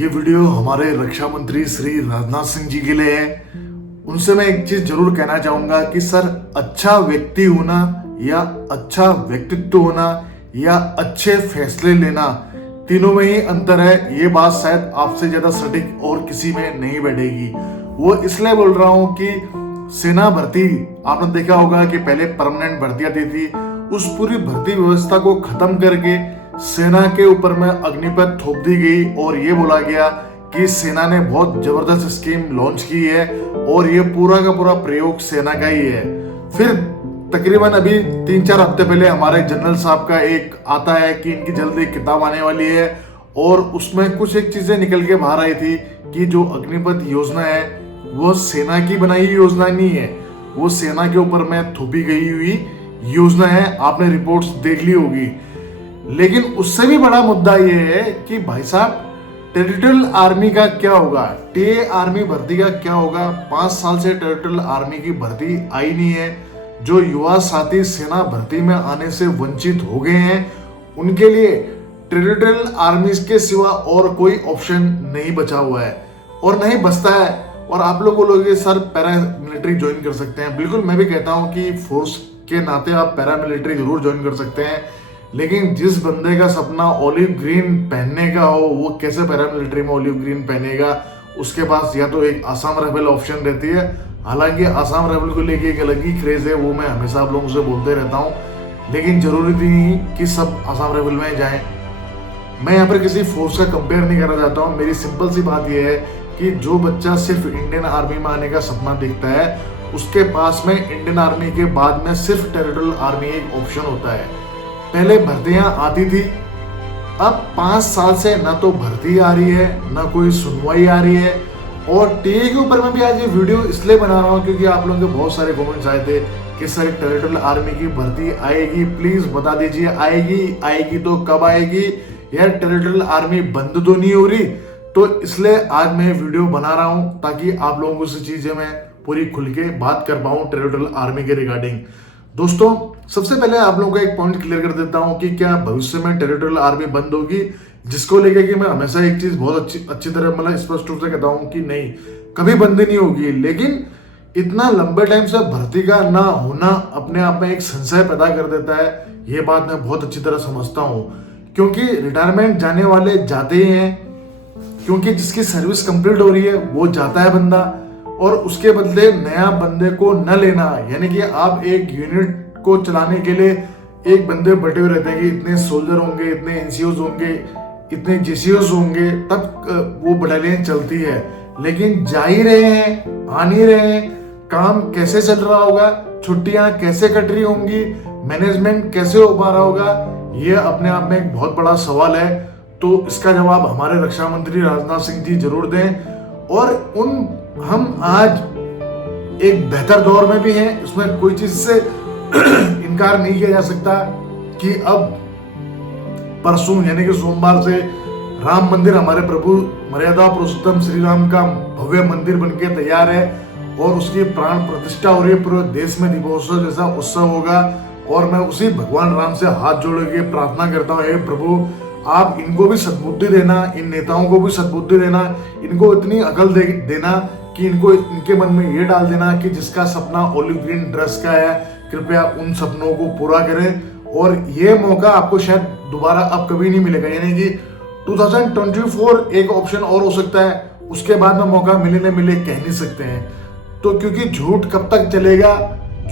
ये वीडियो हमारे रक्षा मंत्री श्री राजनाथ सिंह जी के लिए है। उनसे मैं एक चीज जरूर कहना चाहूंगा कि सर, अच्छा व्यक्ति होना या अच्छा व्यक्तित्व होना या अच्छे फैसले लेना, तीनों में ही अंतर है। ये बात शायद आपसे ज्यादा सटीक और किसी में नहीं बैठेगी। वो इसलिए बोल रहा हूं कि सेना भर्ती आपने देखा होगा कि पहले परमानेंट भर्ती आती थी। उस पूरी भर्ती व्यवस्था को खत्म करके सेना के ऊपर में अग्निपथ थोप दी गई और ये बोला गया कि सेना ने बहुत जबरदस्त स्कीम लॉन्च की है और ये पूरा का पूरा प्रयोग सेना का ही है। फिर तकरीबन अभी 3-4 हफ्ते पहले हमारे जनरल साहब का एक आता है कि इनकी जल्दी किताब आने वाली है और उसमें कुछ एक चीजें निकल के बाहर आई थी कि जो अग्निपथ योजना है वो सेना की बनाई हुई योजना नहीं है, वो सेना के ऊपर में थोपी गई हुई योजना है। आपने रिपोर्ट्स देख ली होगी। लेकिन उससे भी बड़ा मुद्दा ये है कि भाई साहब, टेरिटोरियल आर्मी का क्या होगा, टीए आर्मी भर्ती का क्या होगा। 5 साल से टेरिटोरियल आर्मी की भर्ती आई नहीं है। जो युवा साथी सेना भर्ती में आने से वंचित हो गए हैं, उनके लिए टेरिटोरियल आर्मी के सिवा और कोई ऑप्शन नहीं बचा हुआ है और नहीं बचता है। और आप लोग बोलोगे सर पैरा मिलिट्री ज्वाइन कर सकते हैं। बिल्कुल, मैं भी कहता हूं कि फोर्स के नाते आप पैरा मिलिट्री जरूर ज्वाइन कर सकते हैं, लेकिन जिस बंदे का सपना ऑलिव ग्रीन पहनने का हो, वो कैसे पैरामिलिट्री में ऑलिव ग्रीन पहनेगा। उसके पास या तो एक आसाम राइफल ऑप्शन रहती है। हालांकि आसाम राइफल को लेके एक अलग ही क्रेज है, वो मैं हमेशा आप लोगों से बोलते रहता हूँ, लेकिन जरूरी नहीं कि सब आसाम राइफल में जाए। मैं यहाँ पर किसी फोर्स का कंपेयर नहीं करना चाहता हूँ। मेरी सिंपल सी बात यह है कि जो बच्चा सिर्फ इंडियन आर्मी में आने का सपना देखता है, उसके पास में इंडियन आर्मी के बाद में सिर्फ टेरिटोरियल आर्मी एक ऑप्शन होता है। पहले भर्तियां आती थी, अब 5 साल से ना तो भर्ती आ रही है ना कोई सुनवाई आ रही है। और टीए के ऊपर मैं भी आज ये वीडियो इसलिए बना रहा हूँ क्योंकि आप लोगों के बहुत सारे कमेंट्स आए थे कि सर टेरिटोरियल आर्मी की भर्ती आएगी, प्लीज बता दीजिए। आएगी तो कब आएगी यार? टेरिटोरियल आर्मी बंद तो नहीं हो रही। तो इसलिए आज मैं वीडियो बना रहा हूँ ताकि आप लोगों से चीजें मैं पूरी खुल के बात कर पाऊँ टेरिटोरियल आर्मी के रिगार्डिंग। दोस्तों, सबसे पहले आप लोगों का एक पॉइंट क्लियर कर देता हूं कि क्या भविष्य में टेरिटोरियल आर्मी बंद होगी, जिसको लेके कि मैं हमेशा एक चीज बहुत अच्छी तरह मतलब स्पष्ट रूप से कहता हूं कि नहीं, कभी बंद नहीं होगी। लेकिन इतना लंबे टाइम से भर्ती का ना होना अपने आप में एक संशय पैदा कर देता है। ये बात मैं बहुत अच्छी तरह समझता हूं, क्योंकि रिटायरमेंट जाने वाले जाते ही हैं, क्योंकि जिसकी सर्विस कंप्लीट हो रही है वो जाता है बंदा, और उसके बदले नया बंदे को न लेना, यानी कि आप एक यूनिट को चलाने के लिए एक बंदे बटे हुए रहते हैं कि इतने सोल्जर होंगे, इतने एनसीओज होंगे, इतने जेसीओज होंगे, तब वो बटालियन चलती है। लेकिन जा ही रहे हैं, आ नहीं रहे हैं, काम कैसे चल रहा होगा, छुट्टियां कैसे कट रही होंगी, मैनेजमेंट कैसे हो पा रहा होगा, ये अपने आप में एक बहुत बड़ा सवाल है। तो इसका जवाब हमारे रक्षा मंत्री राजनाथ सिंह जी जरूर दें। और हम आज एक बेहतर दौर में भी हैं, उसमें कोई चीज से इनकार नहीं किया जा सकता कि अब परसों यानी कि सोमवार से राम मंदिर, हमारे प्रभु मर्यादा पुरुषोत्तम श्री राम का भव्य मंदिर बनके तैयार है और उसकी प्राण प्रतिष्ठा हो रही है। पूरे देश में दीपोत्सव जैसा उत्सव होगा और मैं उसी भगवान राम से हाथ जोड़ के प्रार्थना करता हूँ, हे प्रभु आप इनको भी सद्बुद्धि देना, इन नेताओं को भी सद्बुद्धि देना, इनको इतनी अकल देना कि इनको इनके मन में ये डाल देना कि जिसका सपना ऑलिव ग्रीन ड्रेस का है, कृपया उन सपनों को पूरा करें। और ये मौका आपको शायद दोबारा अब कभी नहीं मिलेगा, यानी कि 2024 एक ऑप्शन और हो सकता है, उसके बाद में मौका मिले न मिले कह नहीं सकते हैं। तो क्योंकि झूठ कब तक चलेगा,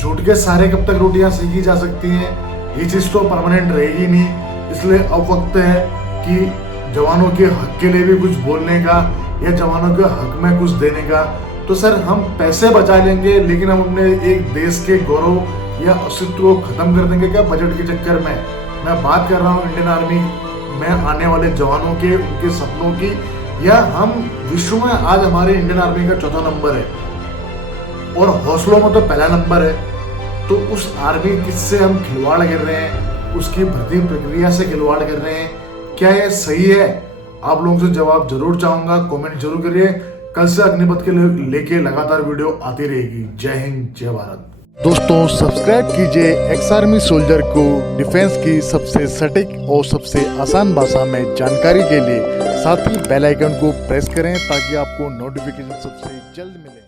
झूठ के सारे कब तक रोटियां सेकी जा सकती हैं, ये चीज तो परमानेंट रहेगी नहीं। इसलिए अब वक्त है कि जवानों के हक के लिए भी कुछ बोलने का या जवानों के हक में कुछ देने का। तो सर, हम पैसे बचा लेंगे लेकिन हम अपने एक देश के गौरव या अस्तित्व को खत्म कर देंगे क्या बजट के चक्कर में? मैं बात कर रहा हूँ इंडियन आर्मी में आने वाले जवानों के, उनके सपनों की। या हम विश्व में आज हमारे इंडियन आर्मी का 4था नंबर है और हौसलों में तो पहला नंबर है। तो उस आर्मी किससे हम खिलवाड़ कर रहे हैं, उसकी भर्ती प्रक्रिया से खिलवाड़ कर रहे हैं, क्या ये सही है? आप लोगों से जवाब जरूर चाहूंगा, कमेंट जरूर करिए। कल से अग्निपथ के लेके लगातार वीडियो आती रहेगी। जय हिंद, जय भारत। दोस्तों सब्सक्राइब कीजिए एक्स आर्मी सोल्जर को डिफेंस की सबसे सटीक और सबसे आसान भाषा में जानकारी के लिए। साथ ही बेल आइकन को प्रेस करें ताकि आपको नोटिफिकेशन सबसे जल्द मिले।